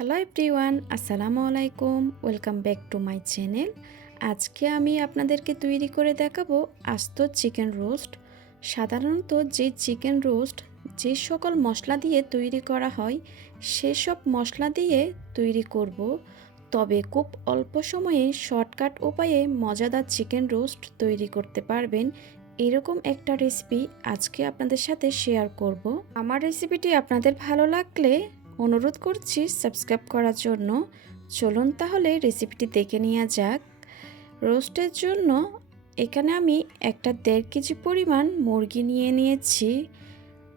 Hello everyone, আসসালামু আলাইকুম। Welcome back to my channel. আজকে আমি আপনাদেরকে তৈরি করে দেখাবো আস্ত চিকেন রোস্ট। সাধারণত যে চিকেন রোস্ট যে সকল মশলা দিয়ে তৈরি করা হয় সেসব মশলা দিয়ে তৈরি করব, তবে খুব অল্প সময়ে শর্টকাট উপায়ে মজাদার চিকেন রোস্ট তৈরি করতে পারবেন এরকম একটা রেসিপি আজকে আপনাদের সাথে শেয়ার করব। আমার রেসিপিটি আপনাদের ভালো লাগলে অনুরোধ করছি সাবস্ক্রাইব করার জন্য। চলুন তাহলে রেসিপিটি দেখে নেওয়া যাক। রোস্টের জন্য এখানে আমি একটা 1.5 কেজি পরিমাণ মুরগি নিয়ে নিয়েছি।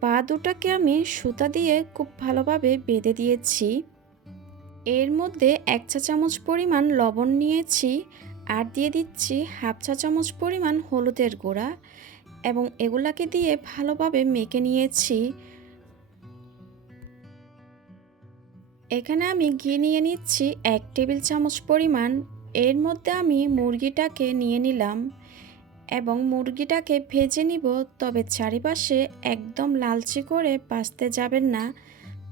পা দুটাকে আমি সুতা দিয়ে খুব ভালোভাবে বেঁধে দিয়েছি। এর মধ্যে 1 চা চামচ পরিমাণ লবণ নিয়েছি আর দিয়ে দিচ্ছি 1/2 চা চামচ পরিমাণ হলুদের গুঁড়া এবং এগুলাকে দিয়ে ভালোভাবে মেখে নিয়েছি। এখানে আমি ঘি নিয়ে নিচ্ছি 1 টেবিল চামচ পরিমাণ। এর মধ্যে আমি মুরগিটাকে নিয়ে নিলাম এবং মুরগিটাকে ভেজে নিব, তবে চারিপাশে একদম লালচে করে ভাজতে যাবেন না,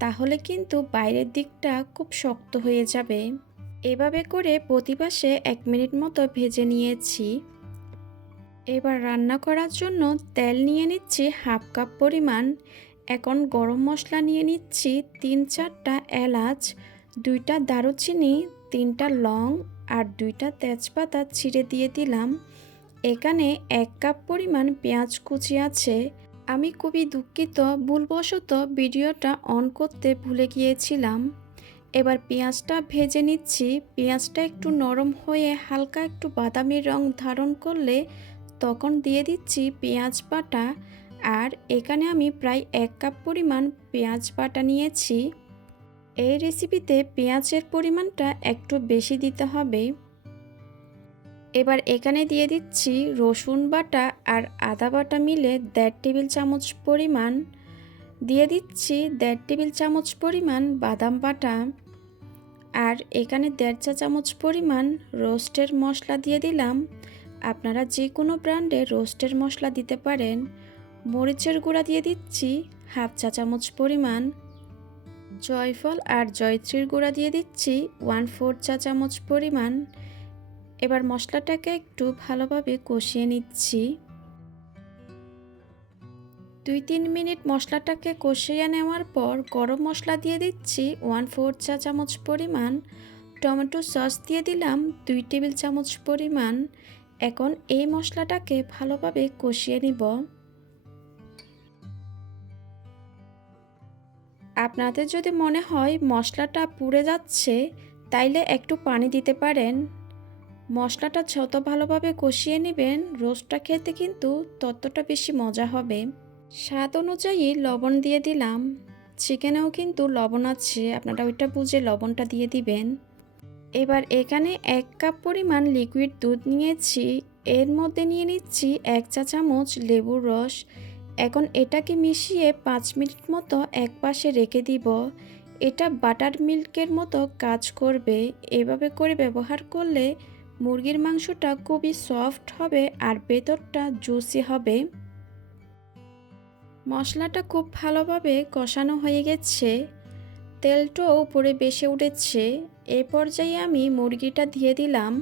তাহলে কিন্তু বাইরের দিকটা খুব শক্ত হয়ে যাবে। এভাবে করে প্রতি পাশে 1 মিনিট মতো ভেজে নিয়েছি। এবার রান্না করার জন্য তেল নিয়ে নিচ্ছি 1/2 কাপ পরিমাণ। এখন গরম মশলা নিয়ে নিচ্ছি 3-4টা এলাচ, 2টা দারুচিনি, 3টা লং আর 2টা তেজপাতা ছিঁড়ে দিয়ে দিলাম। এখানে 1 কাপ পরিমাণ পেঁয়াজ কুচি আছে। আমি খুবই দুঃখিত, ভুলবশত ভিডিওটা অন করতে ভুলে গিয়েছিলাম। এবার পেঁয়াজটা ভেজে নিচ্ছি। পেঁয়াজটা একটু নরম হয়ে হালকা একটু বাদামি রং ধারণ করলে তখন দিয়ে দিচ্ছি পেঁয়াজ বাটা। আর এখানে আমি প্রায় 1 কাপ পরিমাণ পেঁয়াজ বাটা নিয়েছি। এই রেসিপিতে পেঁয়াজের পরিমাণটা একটু বেশি দিতে হবে। এবার এখানে দিয়ে দিচ্ছি রসুন বাটা আর আদা বাটা মিলে 1.5 টেবিল চামচ পরিমাণ। দিয়ে দিচ্ছি 1.5 টেবিল চামচ পরিমাণ বাদাম বাটা আর এখানে 1.5 চা চামচ পরিমাণ রোস্টের মশলা দিয়ে দিলাম। আপনারা যে কোনো ব্র্যান্ডের রোস্টের মশলা দিতে পারেন। মরিচের গুঁড়া দিয়ে দিচ্ছি 1/2 চা চামচ পরিমাণ। জয়ফল আর জয়ত্রীর গুঁড়া দিয়ে দিচ্ছি 1/4 চা চামচ পরিমাণ। এবার মশলাটাকে একটু ভালোভাবে কষিয়ে নিচ্ছি। 2-3 মিনিট মশলাটাকে কষিয়ে নেওয়ার পর গরম মশলা দিয়ে দিচ্ছি 1/4 চা চামচ পরিমাণ। টমেটো সস দিয়ে দিলাম 2 টেবিল চামচ পরিমাণ। এখন এই মশলাটাকে ভালোভাবে কষিয়ে নিব। আপনাদের যদি মনে হয় মশলাটা পুড়ে যাচ্ছে তাইলে একটু পানি দিতে পারেন। মশলাটা যত ভালোভাবে কষিয়ে নেবেন রোস্টটা খেতে কিন্তু ততটা বেশি মজা হবে। স্বাদ অনুযায়ী লবণ দিয়ে দিলাম। চিকেনেও কিন্তু লবণ আছে, আপনারা ওইটা বুঝে লবণটা দিয়ে দিবেন। এবার এখানে 1 কাপ পরিমাণ লিকুইড দুধ নিয়েছি। এর মধ্যে নিয়ে নিচ্ছি 1 চা চামচ লেবুর রস। এখন এটাকে মিশিয়ে 5 মিনিট মতো এক পাশে রেখে দিব। এটা বাটার মিল্কের মতো কাজ করবে। এভাবে করে ব্যবহার করলে মুরগির মাংসটা খুবই সফট হবে আর ভেতরটা জুসি হবে। মশলাটা খুব ভালোভাবে কষানো হয়ে গেছে, তেলটাও উপরে বেশি উঠেছে। এই পর্যায়ে আমি মুরগিটা দিয়ে দিলাম।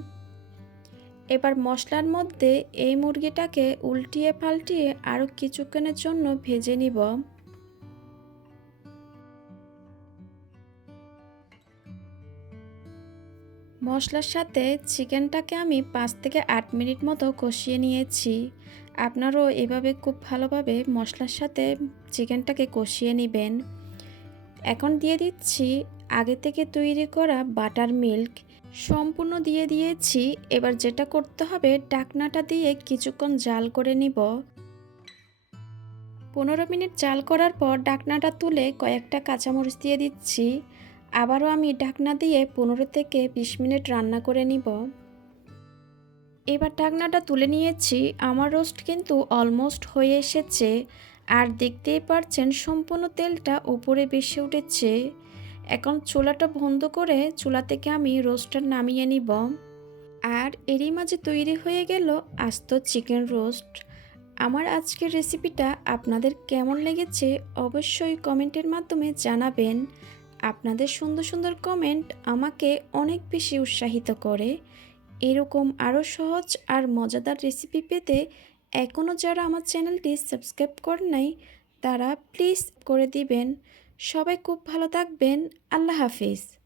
এবার মশলার মধ্যে এই মুরগিটাকে উল্টিয়ে পাল্টিয়ে আরও কিছুক্ষণের জন্য ভেজে নিব। মশলার সাথে চিকেনটাকে আমি 5 থেকে 8 মিনিট মতো কষিয়ে নিয়েছি। আপনারাও এভাবে খুব ভালোভাবে মশলার সাথে চিকেনটাকে কষিয়ে নেবেন। এখন দিয়ে দিচ্ছি আগে থেকে তৈরি করা বাটার মিল্ক, সম্পূর্ণ দিয়ে দিয়েছি। এবার যেটা করতে হবে ঢাকনাটা দিয়ে কিছুক্ষণ জাল করে নিব। 15 মিনিট জাল করার পর ঢাকনাটা তুলে কয়েকটা কাঁচামরিচ দিয়ে দিচ্ছি। আবারও আমি ঢাকনা দিয়ে 15 থেকে 20 মিনিট রান্না করে নিব। এবার ঢাকনাটা তুলে নিয়েছি। আমার রোস্ট কিন্তু অলমোস্ট হয়ে এসেছে আর দেখতেই পারছেন সম্পূর্ণ তেলটা উপরে ভেসে উঠেছে। এখন চুলাটা বন্ধ করে চুলা থেকে আমি রোস্টটা নামিয়ে নিব। আর এরই মাঝে তৈরি হয়ে গেল আস্ত চিকেন রোস্ট। আমার আজকের রেসিপিটা আপনাদের কেমন লেগেছে অবশ্যই কমেন্টের মাধ্যমে জানাবেন। আপনাদের সুন্দর সুন্দর কমেন্ট আমাকে অনেক বেশি উৎসাহিত করে। এরকম আরও সহজ আর মজাদার রেসিপি পেতে এখনও যারা আমার চ্যানেলটি সাবস্ক্রাইব করেন নাই তারা প্লিজ করে দিবেন। সবাই খুব ভালো থাকবেন। আল্লাহ হাফিজ।